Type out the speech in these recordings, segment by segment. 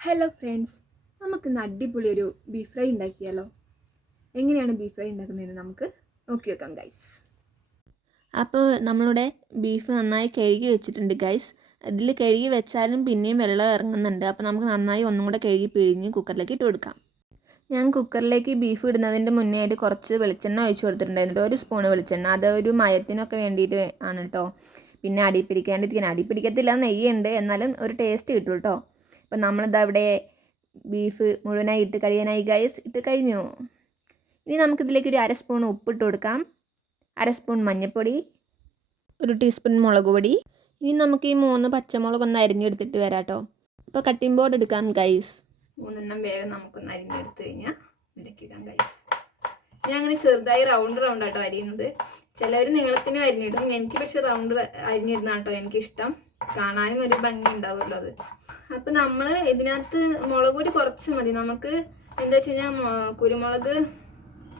Hello friends നമുക്കിന്ന് അടിപൊളി ഒരു ബീഫ് ഫ്രൈ ഉണ്ടാക്കിയാലോ? എങ്ങനെയാണ് ബീഫ് ഫ്രൈ ഉണ്ടാക്കുന്നതെന്ന് നമുക്ക് നോക്കി വെക്കാം ഗൈസ് അപ്പോൾ നമ്മളുടെ ബീഫ് നന്നായി കഴുകി വെച്ചിട്ടുണ്ട് ഗൈസ് അതിൽ കഴുകി വെച്ചാലും പിന്നെയും വെള്ളം ഇറങ്ങുന്നുണ്ട്. അപ്പോൾ നമുക്ക് നന്നായി ഒന്നും കൂടെ കഴുകി പിഴിഞ്ഞ് കുക്കറിലേക്ക് ഇട്ട് കൊടുക്കാം. ഞാൻ കുക്കറിലേക്ക് ബീഫ് ഇടുന്നതിന്റെ മുന്നേ ആയിട്ട് കുറച്ച് വെളിച്ചെണ്ണ ഒഴിച്ചു കൊടുത്തിട്ടുണ്ടായിരുന്നു. ഒരു സ്പൂൺ വെളിച്ചെണ്ണ. അത് ഒരു മയത്തിനൊക്കെ വേണ്ടിയിട്ട് ആണ് കേട്ടോ പിന്നെ അടി പിടിക്കാണ്ടിരിക്കാൻ അടി പിടിക്കത്തില്ല നെയ്യുണ്ട്. എന്നാലും ഒരു ടേസ്റ്റ് കിട്ടും കേട്ടോ അപ്പം നമ്മളിതാ ഇവിടെ ബീഫ് മുഴുവനായി ഇട്ട് കഴിയാനായി ഗൈസ് ഇട്ട് കഴിഞ്ഞു. ഇനി നമുക്കിതിലേക്ക് ഒരു അര സ്പൂൺ ഉപ്പിട്ട് കൊടുക്കാം. അര സ്പൂൺ മഞ്ഞൾപ്പൊടി ഒരു ടീസ്പൂൺ മുളക് പൊടി. ഇനി നമുക്ക് ഈ മൂന്ന് പച്ചമുളക് ഒന്ന് അരിഞ്ഞെടുത്തിട്ട് വരാം കേട്ടോ അപ്പോൾ കട്ടിംഗ് ബോർഡ് എടുക്കാം ഗൈസ് മൂന്നെണ്ണം വേഗം നമുക്കൊന്ന് അരിഞ്ഞെടുത്ത് കഴിഞ്ഞാൽ ഇതിലേക്ക് ഇടാം ഗൈസ് ഞാൻ അങ്ങനെ ചെറുതായി റൗണ്ട് റൗണ്ട് ആട്ടോ അരിയുന്നത്. ചിലവർ നീളത്തിന് അരിഞ്ഞിടും. എനിക്ക് പക്ഷെ റൗണ്ട് അരിഞ്ഞിടുന്ന കേട്ടോ എനിക്കിഷ്ടം. കാണാനും ഒരു ഭംഗി ഉണ്ടാവുമല്ലോ അത്. അപ്പം നമ്മൾ ഇതിനകത്ത് മുളക് പൊടി കുറച്ച് മതി. നമുക്ക് എന്താ വെച്ച് കഴിഞ്ഞാൽ കുരുമുളക്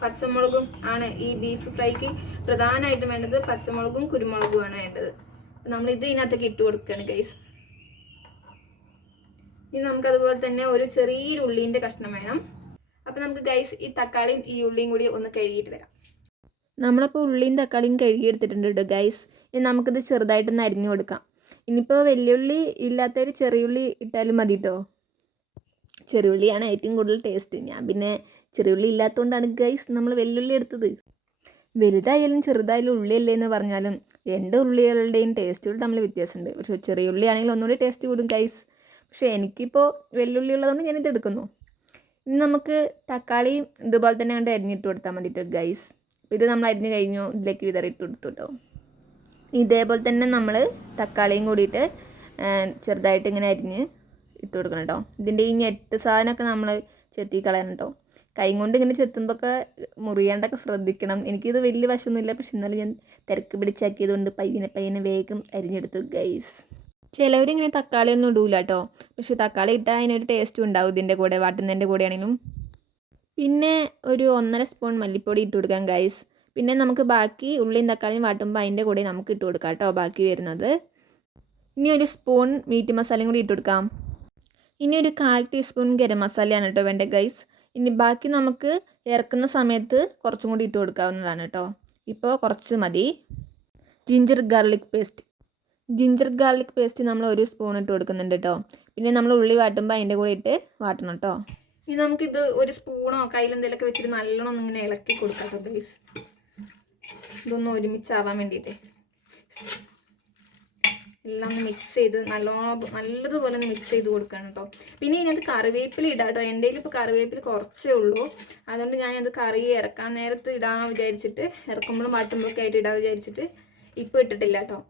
പച്ചമുളകും ആണ് ഈ ബീഫ് ഫ്രൈക്ക് പ്രധാനമായിട്ടും വേണ്ടത് പച്ചമുളകും കുരുമുളകും ആണ് വേണ്ടത്. നമ്മൾ ഇത് ഇതിനകത്തേക്ക് ഇട്ട് കൊടുക്കുകയാണ് ഗൈസ് ഇനി നമുക്കതുപോലെ തന്നെ ഒരു ചെറിയൊരു ഉള്ളീന്റെ കഷ്ണം വേണം. അപ്പം നമുക്ക് ഗൈസ് ഈ തക്കാളിയും ഈ ഉള്ളിയും കൂടി ഒന്ന് കഴുകിയിട്ട് വരാം. നമ്മളപ്പോൾ ഉള്ളിയും തക്കാളിയും കഴുകിയെടുത്തിട്ടുണ്ട് കേട്ടോ ഗൈസ് ഇനി നമുക്കിത് ചെറുതായിട്ടൊന്ന് അരിഞ്ഞു കൊടുക്കാം. ഇനിയിപ്പോൾ വെല്ലുള്ളി ഇല്ലാത്തൊരു ചെറിയുള്ളി ഇട്ടാലും മതി കേട്ടോ ചെറിയുള്ളിയാണ് ഏറ്റവും കൂടുതൽ ടേസ്റ്റ് ഞാൻ പിന്നെ ചെറിയുള്ളി ഇല്ലാത്തതുകൊണ്ടാണ് ഗൈസ് നമ്മൾ വെല്ലുള്ളി എടുത്തത്. വലുതായാലും ചെറുതായാലും ഉള്ളിയല്ലേ എന്ന് പറഞ്ഞാലും രണ്ട് ഉള്ളികളുടെയും ടേസ്റ്റുകൾ തമ്മിൽ വ്യത്യാസമുണ്ട്. പക്ഷേ ചെറിയ ഉള്ളി ആണെങ്കിൽ ഒന്നുകൂടി ടേസ്റ്റ് കൂടും ഗൈസ് പക്ഷേ എനിക്കിപ്പോൾ വെല്ലുള്ളി ഉള്ളതുകൊണ്ട് ഞാനിത് എടുക്കുന്നു. ഇനി നമുക്ക് തക്കാളിയും ഇതുപോലെ തന്നെ കണ്ട് അരിഞ്ഞിട്ട് കൊടുത്താൽ മതി ഗൈസ് ഇത് നമ്മൾ അരിഞ്ഞ് കഴിഞ്ഞു ഇതിലേക്ക് വിതറിയിട്ട് കൊടുത്തു കേട്ടോ ഇതേപോലെ തന്നെ നമ്മൾ തക്കാളിയും കൂടിയിട്ട് ചെറുതായിട്ട് ഇങ്ങനെ അരിഞ്ഞ് ഇട്ട് കൊടുക്കണം കേട്ടോ ഇതിന്റെ ഈ ഞെട്ട് സാധനമൊക്കെ നമ്മൾ ചെത്തി കളയണം കേട്ടോ കൈ കൊണ്ട് ഇങ്ങനെ ചെത്തുമ്പോഴൊക്കെ മുറിയാണ്ടൊക്കെ ശ്രദ്ധിക്കണം. എനിക്കിത് വലിയ വശമൊന്നുമില്ല പക്ഷെ എന്നാലും ഞാൻ തിരക്ക് പിടിച്ചാക്കിയത് കൊണ്ട് പയ്യനെ പയ്യനെ വേഗം അരിഞ്ഞെടുത്തു ഗൈസ് ചിലവരിങ്ങനെ തക്കാളി ഒന്നും ഇടൂല കേട്ടോ പക്ഷെ തക്കാളി ഇട്ടാൽ അതിനൊരു ടേസ്റ്റും ഉണ്ടാവും ഇതിന്റെ കൂടെ വാട്ടുന്നതിന്റെ കൂടെ ആണെങ്കിലും പിന്നെ ഒരു ഒന്നര സ്പൂൺ മല്ലിപ്പൊടി ഇട്ട് കൊടുക്കാം ഗൈസ് പിന്നെ നമുക്ക് ബാക്കി ഉള്ളിയും തക്കാളിയും വാട്ടുമ്പോൾ അതിന്റെ കൂടെ നമുക്ക് ഇട്ട് കൊടുക്കാം കേട്ടോ ബാക്കി വരുന്നത്. ഇനി ഒരു സ്പൂൺ മീറ്റ് മസാലയും കൂടി ഇട്ട് കൊടുക്കാം. ഇനി ഒരു കാൽ ടീസ്പൂൺ ഗരം മസാലയാണ് കേട്ടോ വേണ്ടത് ഗൈസ് ഇനി ബാക്കി നമുക്ക് ഇറക്കുന്ന സമയത്ത് കുറച്ചും കൂടി ഇട്ട് കൊടുക്കാവുന്നതാണ് കേട്ടോ. ഇപ്പോൾ കുറച്ച് മതി. Ginger garlic paste. Ginger garlic paste നമ്മൾ ഒരു സ്പൂൺ ഇട്ട് കൊടുക്കുന്നുണ്ട് കേട്ടോ. പിന്നെ നമ്മൾ ഉള്ളി വാട്ടുമ്പോൾ അതിന്റെ കൂടെ ഇട്ട് വാട്ടണം കേട്ടോ. ഇനി നമുക്കിത് ഒരു സ്പൂണോ കയ്യിലെന്തെങ്കിലുമൊക്കെ വെച്ചിട്ട് നല്ലോണം ഇങ്ങനെ ഇളക്കി കൊടുക്കാം ബേസ് ഇതൊന്ന് ഒരുമിച്ചാവാൻ വേണ്ടിയിട്ട്. എല്ലാം ഒന്ന് മിക്സ് ചെയ്ത് നല്ലോണം നല്ലതുപോലെ ഒന്ന് മിക്സ് ചെയ്ത് കൊടുക്കണം കേട്ടോ. പിന്നെ ഇതിനകത്ത് കറിവേപ്പില ഇടാം കേട്ടോ. എന്റെ ഇപ്പോൾ കറിവേപ്പില കുറച്ചേ ഉള്ളൂ. അതുകൊണ്ട് ഞാനത് കറി ഇറക്കാൻ നേരത്ത് ഇടാൻ വിചാരിച്ചിട്ട് ഇറക്കുമ്പോഴും വാട്ടുമ്പോഴൊക്കെ ആയിട്ട് ഇടാൻ വിചാരിച്ചിട്ട് ഇപ്പോൾ ഇട്ടിട്ടില്ല കേട്ടോ.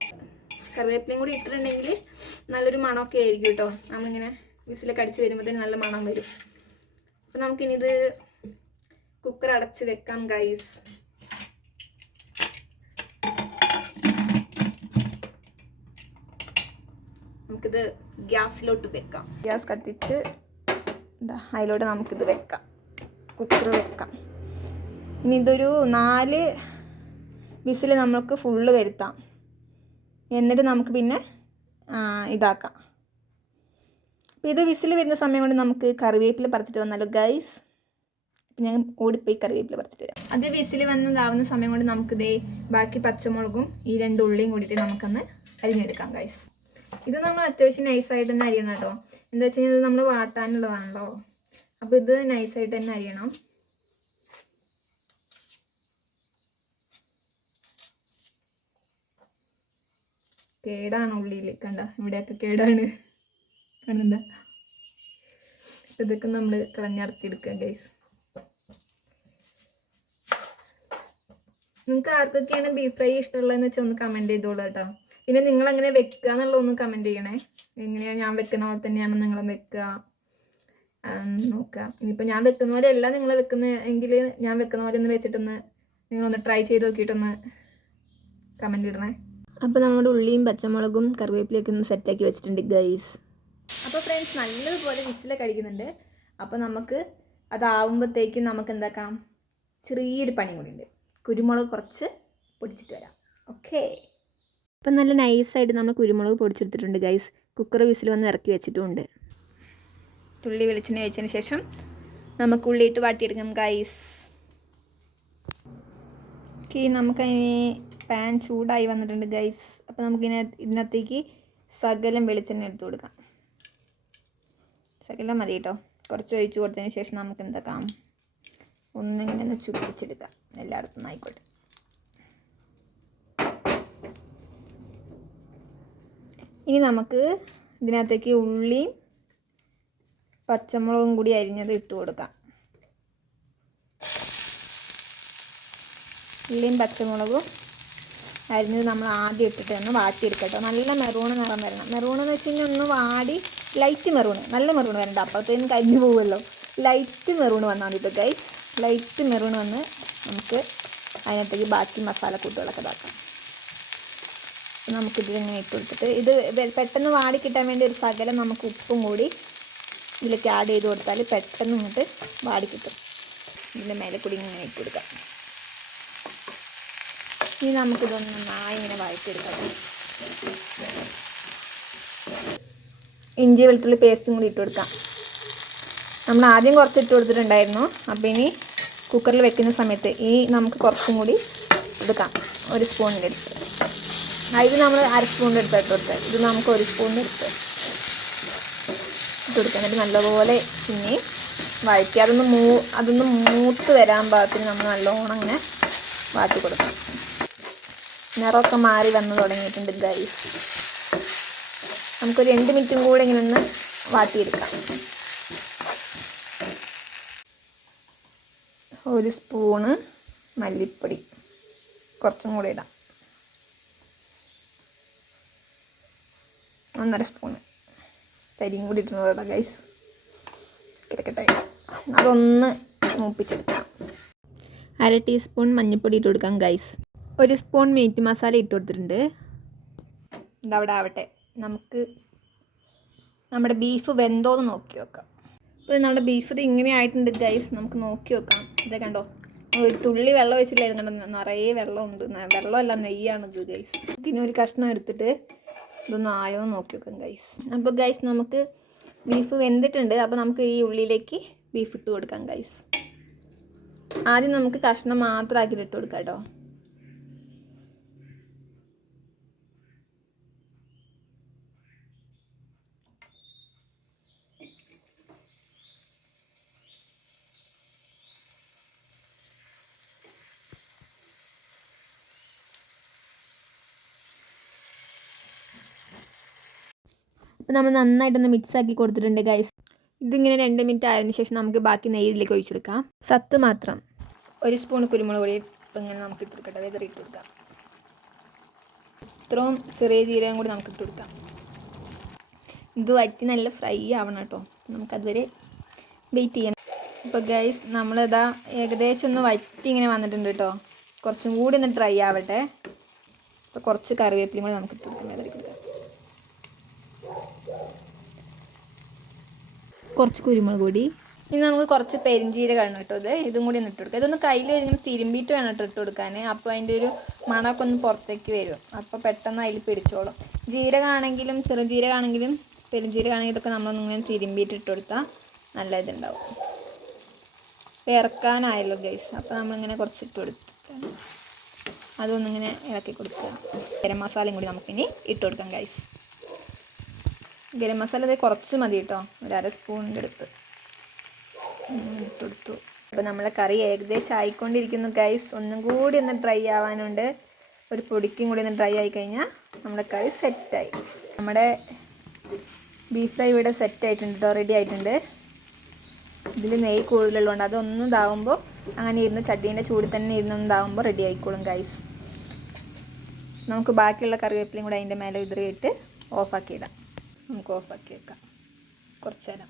കറിവേപ്പിലയും കൂടി ഇട്ടിട്ടുണ്ടെങ്കിൽ നല്ലൊരു മണമൊക്കെ ആയിരിക്കും കേട്ടോ. നമ്മളിങ്ങനെ വിസിലൊക്കെ അടിച്ച് വരുമ്പോഴത്തേന് നല്ല മണം വരും. അപ്പം നമുക്കിനിത് കുക്കർ അടച്ച് വെക്കാം ഗൈസ് നമുക്കിത് ഗ്യാസിലോട്ട് വെക്കാം. ഗ്യാസ് കത്തിച്ച് അതിലോട്ട് നമുക്കിത് വെക്കാം. കുക്കർ വെക്കാം. ഇനി ഇതൊരു നാല് വിസിൽ നമുക്ക് ഫുള്ള് വരുത്താം. എന്നിട്ട് നമുക്ക് പിന്നെ ഇതാക്കാം. അപ്പോൾ ഇത് വിസിൽ വരുന്ന സമയം കൊണ്ട് നമുക്ക് കറിവേപ്പില പറിച്ചിട്ട് വന്നാലോ ഗൈസ് ഞാൻ ഓടിപ്പോയി കറിവേപ്പില പറിച്ചിട്ട് വരാം. അത് വിസിൽ വന്നതാവുന്ന സമയം കൊണ്ട് നമുക്കിതേ ബാക്കി പച്ചമുളകും ഈ രണ്ട് ഉള്ളിയും കൂടിയിട്ട് നമുക്കൊന്ന് അരിഞ്ഞെടുക്കാം ഗൈസ് ഇത് നമ്മൾ അത്യാവശ്യം നൈസായിട്ട് തന്നെ അരിയണം കേട്ടോ. എന്താ വെച്ച് കഴിഞ്ഞാൽ ഇത് നമ്മൾ വാട്ടാനുള്ളതാണല്ലോ. അപ്പോൾ ഇത് നൈസായിട്ട് തന്നെ അരിയണം. കേടാണ് ഉള്ളിയിൽ കണ്ട ഇവിടെയൊക്കെ കേടാണ്. കാണുന്നുണ്ട ഇതൊക്കെ നമ്മൾ കളഞ്ഞടത്തിയെടുക്കുക ഗൈസ് നിങ്ങൾക്ക് ആർക്കൊക്കെയാണ് ബീഫ് ഫ്രൈ ഇഷ്ടമുള്ളതെന്ന് വെച്ചാൽ ഒന്ന് കമന്റ് ചെയ്തോളൂ കേട്ടോ. പിന്നെ നിങ്ങൾ എങ്ങനെ വെക്കുക എന്നുള്ളത് ഒന്ന് കമന്റ് ചെയ്യണേ. എങ്ങനെയാണ് ഞാൻ വെക്കുന്ന പോലെ തന്നെയാണ് നിങ്ങളും വെക്കുക. നോക്കാം ഇനിയിപ്പോൾ ഞാൻ വെക്കുന്ന പോലെ അല്ല നിങ്ങൾ വെക്കുന്ന എങ്കിൽ ഞാൻ വെക്കുന്ന പോലെ ഒന്ന് വെച്ചിട്ടൊന്ന് നിങ്ങളൊന്ന് ട്രൈ ചെയ്ത് നോക്കിയിട്ടൊന്ന് കമന്റ് ഇടണേ. അപ്പോൾ നമ്മുടെ ഉള്ളിയും പച്ചമുളകും കറിവേപ്പിലൊക്കെ ഒന്ന് സെറ്റാക്കി വെച്ചിട്ടുണ്ട് ഗൈസ് അപ്പോൾ ഫ്രണ്ട്സ് നല്ലതുപോലെ വിസിലൊക്കെ അടിക്കുന്നുണ്ട് അപ്പോൾ നമുക്ക് അതാവുമ്പോഴത്തേക്കും നമുക്ക് എന്താക്കാം ചെറിയൊരു പണി കൂടി ഉണ്ട് കുരുമുളക് കുറച്ച് പൊടിച്ചിട്ട് വരാം. ഓക്കേ അപ്പം നല്ല നൈസായിട്ട് നമ്മൾ കുരുമുളക് പൊടിച്ചെടുത്തിട്ടുണ്ട് ഗൈസ് കുക്കർ വിസിൽ വന്ന് ഇറക്കി വെച്ചിട്ടുമുണ്ട് തുള്ളി വെളിച്ചെണ്ണ വെച്ചതിന് ശേഷം നമുക്ക് ഉള്ളിയിട്ട് വാട്ടിയെടുക്കാം ഗൈസ് ഓക്കെ നമുക്കതിന് പാൻ ചൂടായി വന്നിട്ടുണ്ട് ഗൈസ് അപ്പോൾ നമുക്കിതിനെ ഇതിനകത്തേക്ക് സകലം വെളിച്ചെണ്ണ എടുത്തു കൊടുക്കാം. ശകലം മതി കേട്ടോ കുറച്ച് ഒഴിച്ച് കൊടുത്തതിന് ശേഷം നമുക്ക് എന്താക്കാം? ഒന്നിങ്ങനെ ഒന്ന് ചുറ്റിച്ചെടുക്കാം എല്ലായിടത്തും ആയിക്കോട്ടെ. ഇനി നമുക്ക് ഇതിനകത്തേക്ക് ഉള്ളിയും പച്ചമുളകും കൂടി അരിഞ്ഞത് ഇട്ട് കൊടുക്കാം. ഉള്ളിയും പച്ചമുളകും അരിഞ്ഞത് നമ്മൾ ആദ്യം ഇട്ടിട്ട് ഒന്ന് വാട്ടിയെടുക്കട്ടോ. നല്ല മെറൂൺ നിറം വരണം. മെറൂൺ എന്ന് വെച്ച് കഴിഞ്ഞാൽ ഒന്ന് വാടി ലൈറ്റ് മെറൂൺ നല്ല മെറൂൺ വരണ്ട. അപ്പോഴത്തേനും കരിഞ്ഞു പോകുമല്ലോ ലൈറ്റ് മെറൂൺ വന്നാൽ മതി ഇപ്പോൾ ഗൈസ് ലൈറ്റ് മെറൂൺ വന്ന് നമുക്ക് അതിനകത്തേക്ക് ബാക്കി മസാല മസാലക്കൂട്ടുകളൊക്കെ ഇതാക്കാം. നമുക്കിതിലിങ്ങനെ ഇട്ട് കൊടുത്തിട്ട് ഇത് പെട്ടെന്ന് വാടി കിട്ടാൻ വേണ്ടി ഒരു ശകലം നമുക്ക് ഉപ്പും കൂടി ഇതിലേക്ക് ആഡ് ചെയ്ത് കൊടുത്താൽ പെട്ടെന്ന് ഇങ്ങോട്ട് വാടി കിട്ടും. ഇതിന്റെ മേലെ കൂടി ഇങ്ങനെ ഇട്ട് കൊടുക്കാം. ഇനി നമുക്കിതൊന്ന് നന്നായി ഇങ്ങനെ വഴറ്റിയെടുക്കാം. ഇഞ്ചി വെളുത്തുള്ളി പേസ്റ്റും കൂടി ഇട്ട് കൊടുക്കാം. നമ്മൾ ആദ്യം കുറച്ച് ഇട്ട് കൊടുത്തിട്ടുണ്ടായിരുന്നു. അപ്പോൾ ഇനി കുക്കറിൽ വെക്കുന്ന സമയത്ത് ഈ നമുക്ക് കുറച്ചും കൂടി എടുക്കാം. ഒരു സ്പൂണിന്റെ എടുത്ത്. ഇത് നമ്മൾ അര സ്പൂണിന്റെ എടുത്ത് ഇട്ട് കൊടുത്തത് ഇത് നമുക്ക് ഒരു സ്പൂണിന്റെ എടുത്ത്. ഇട്ട് കൊടുക്കാം. എന്നിട്ട് നല്ലപോലെ പിന്നെ വഴറ്റി. അതൊന്ന് മൂ അതൊന്ന് മൂത്ത് വരാൻ പാകത്തിന് നമ്മൾ നല്ലോണം അങ്ങനെ വാട്ടി കൊടുക്കണം. നിറമൊക്കെ മാറി വന്നു തുടങ്ങിയിട്ടുണ്ട് ഗൈസ് നമുക്കൊരു രണ്ട് മിനിറ്റും കൂടെ ഇങ്ങനെ ഒന്ന് വാട്ടിയെടുക്കാം. ഒരു സ്പൂണ് മല്ലിപ്പൊടി. കുറച്ചും കൂടെ ഇടാം. ഒന്നര സ്പൂണ് തരിയും കൂടി ഇട്ടുള്ള ഗൈസ് കിടക്കട്ടെ. അതൊന്ന് മൂപ്പിച്ചെടുക്കാം. അര ടീസ്പൂൺ മഞ്ഞൾപ്പൊടി ഇട്ട് കൊടുക്കാം ഗൈസ് ഒരു സ്പൂൺ മീറ്റ് മസാല ഇട്ട് കൊടുത്തിട്ടുണ്ട്. ഇതവിടെ ആവട്ടെ നമുക്ക് നമ്മുടെ ബീഫ് വെന്തോന്ന് നോക്കി നോക്കാം ഇപ്പോൾ നമ്മുടെ ബീഫ് ഇത് ഇങ്ങനെ ആയിട്ടുണ്ട് ഗൈസ്. നമുക്ക് നോക്കി നോക്കാം ഇതേ കണ്ടോ? ഒരു തുള്ളി വെള്ളം ഒഴിച്ചില്ല ഇത് കണ്ടോ നിറയെ വെള്ളമുണ്ട്. വെള്ളമല്ല നെയ്യാണ് ഇത് ഗൈസ്. പിന്നെ ഒരു കഷ്ണം എടുത്തിട്ട് ഇതൊന്ന് ആയോ എന്ന് നോക്കി നോക്കാം ഗൈസ്. അപ്പോൾ ഗൈസ് നമുക്ക് ബീഫ് വെന്തിട്ടുണ്ട്. അപ്പോൾ നമുക്ക് ഈ ഉള്ളിയിലേക്ക് ബീഫ് ഇട്ട് കൊടുക്കാം ഗൈസ്. ആദ്യം നമുക്ക് കഷ്ണം മാത്രം ആക്കിയിട്ട് ഇട്ട് കൊടുക്കാം കേട്ടോ. അപ്പോൾ നമ്മൾ നന്നായിട്ടൊന്ന് മിക്സ് ആക്കി കൊടുത്തിട്ടുണ്ട് ഗൈസ് ഇതിങ്ങനെ രണ്ട് മിനിറ്റ് ആയതിനു ശേഷം നമുക്ക് ബാക്കി നെയ്യിലേക്ക് ഒഴിച്ചെടുക്കാം സത്ത് മാത്രം. ഒരു സ്പൂൺ കുരുമുളക് പൊടി ഇപ്പം ഇങ്ങനെ നമുക്ക് ഇട്ട് കൊടുക്കട്ടെ വെതറി ഇട്ട് കൊടുക്കാം. ഇത്രയും ചെറിയ ജീരകം കൂടി നമുക്ക് ഇട്ട് കൊടുക്കാം. ഇത് വറ്റി നല്ല ഫ്രൈ ആവണം കേട്ടോ. നമുക്കതുവരെ വെയിറ്റ് ചെയ്യാം. ഇപ്പോൾ ഗൈസ് നമ്മളിതാ ഏകദേശം ഒന്ന് വറ്റി ഇങ്ങനെ വന്നിട്ടുണ്ട് കേട്ടോ. കുറച്ചും കൂടി ഒന്ന് ഡ്രൈ ആവട്ടെ. അപ്പോൾ കുറച്ച് കറിവേപ്പിലും കൂടി നമുക്ക് ഇട്ട് കൊടുക്കാം. വെതറി കൊടുക്കാം കുറച്ച് കുരുമുളക് പൊടി. ഇനി നമുക്ക് കുറച്ച് പെരിഞ്ചീരകമാണ് കേട്ടോ ഇത്. ഇതും കൂടി ഒന്ന് ഇട്ട് കൊടുക്കുക ഇതൊന്ന് കയ്യിൽ ഇങ്ങനെ തിരുമ്പിയിട്ട് വേണം കേട്ടോ ഇട്ട് കൊടുക്കാൻ അപ്പോൾ അതിന്റെ ഒരു മണമൊക്കെ ഒന്ന് പുറത്തേക്ക് വരും. അപ്പോൾ പെട്ടെന്ന് അതിൽ പിടിച്ചോളും. ജീരകമാണെങ്കിലും ചെറുജീരകമാണെങ്കിലും പെരിഞ്ചീരകമാണെങ്കിലും ഇതൊക്കെ നമ്മളൊന്നിങ്ങനെ തിരുമ്പിയിട്ട് ഇട്ട് കൊടുത്താൽ നല്ല ഇതുണ്ടാവും. ഇറക്കാനായല്ലോ ഗൈസ് അപ്പോൾ നമ്മളിങ്ങനെ കുറച്ച് ഇട്ട് കൊടുത്ത് അതൊന്നിങ്ങനെ ഇളക്കി കൊടുക്കുക ഗരം മസാലയും കൂടി നമുക്കിനി ഇട്ട് കൊടുക്കാം ഗൈസ് ഗരം മസാല ഇത് കുറച്ച് മതി കേട്ടോ ഒരു അര സ്പൂണിന്റെ അടുത്ത് ഇട്ടെടുത്തു അപ്പോൾ നമ്മളെ കറി ഏകദേശം ആയിക്കൊണ്ടിരിക്കുന്നു ഗൈസ് ഒന്നും കൂടി ഒന്ന് ഡ്രൈ ആവാനുണ്ട്. ഒരു പൊടിക്കും കൂടി ഒന്ന് ഡ്രൈ ആയി കഴിഞ്ഞാൽ നമ്മുടെ കറി സെറ്റായി നമ്മുടെ ബീഫ് ഫ്രൈ ഇവിടെ സെറ്റ് ആയിട്ടുണ്ട് കേട്ടോ റെഡി ആയിട്ടുണ്ട്. ഇതിൽ നെയ്യ് കൂടുതലുള്ളതുകൊണ്ട് അതൊന്നും ഇതാവുമ്പോൾ അങ്ങനെ ഇരുന്ന് ചട്ടീന്റെ ചൂടിൽ തന്നെ ഇരുന്നൊന്നും ഇതാവുമ്പോൾ റെഡി ആയിക്കോളും ഗൈസ് നമുക്ക് ബാക്കിയുള്ള കറിവേപ്പിലയും കൂടെ അതിന്റെ മേലെ വിതറിയിട്ട് ഓഫാക്കി ഇടാം. നമുക്ക് ഓഫാക്കി വെക്കാം. കുറച്ച് നേരം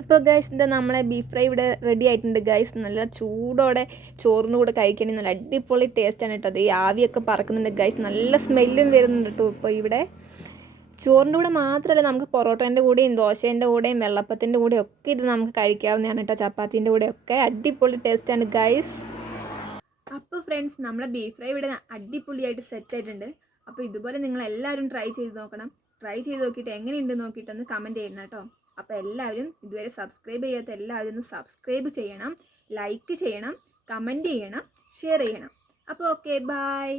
അപ്പോൾ ഗൈസ് ഇത് നമ്മളെ ബീഫ് ഫ്രൈ ഇവിടെ റെഡി ആയിട്ടുണ്ട്. ഗൈസ് നല്ല ചൂടോടെ ചോറിന് കൂടെ കഴിക്കണമെങ്കിൽ നല്ല അടിപൊളി ടേസ്റ്റാണ് കേട്ടോ. അത് ഈ ആവിയൊക്കെ പറക്കുന്നുണ്ട്. ഗൈസ് നല്ല സ്മെല്ലും വരുന്നുണ്ട് കേട്ടോ ഇപ്പോൾ ഇവിടെ. ചോറിന്റെ കൂടെ മാത്രമല്ല നമുക്ക് പൊറോട്ടേന്റെ കൂടെയും ദോശേന്റെ കൂടെയും വെള്ളപ്പത്തിന്റെ കൂടെയും ഒക്കെ ഇത് നമുക്ക് കഴിക്കാവുന്നതാണ് കേട്ടോ. ചപ്പാത്തീന്റെ കൂടെയൊക്കെ അടിപൊളി ടേസ്റ്റ് ആണ് ഗൈസ് അപ്പോൾ ഫ്രണ്ട്സ് നമ്മളെ ബീഫ് ഫ്രൈ ഇവിടെ അടിപൊളിയായിട്ട് സെറ്റ് ആയിട്ടുണ്ട്. അപ്പോൾ ഇതുപോലെ നിങ്ങൾ എല്ലാവരും ട്രൈ ചെയ്ത് നോക്കണം. ട്രൈ ചെയ്ത് നോക്കിയിട്ട് എങ്ങനെയുണ്ട് നോക്കിയിട്ടൊന്ന് കമന്റ് ചെയ്യണം കേട്ടോ. അപ്പോൾ എല്ലാവരും ഇതുവരെ സബ്സ്ക്രൈബ് ചെയ്യാത്ത എല്ലാവരും ഒന്ന് സബ്സ്ക്രൈബ് ചെയ്യണം ലൈക്ക് ചെയ്യണം കമന്റ് ചെയ്യണം ഷെയർ ചെയ്യണം. അപ്പോൾ ഓക്കെ ബായ്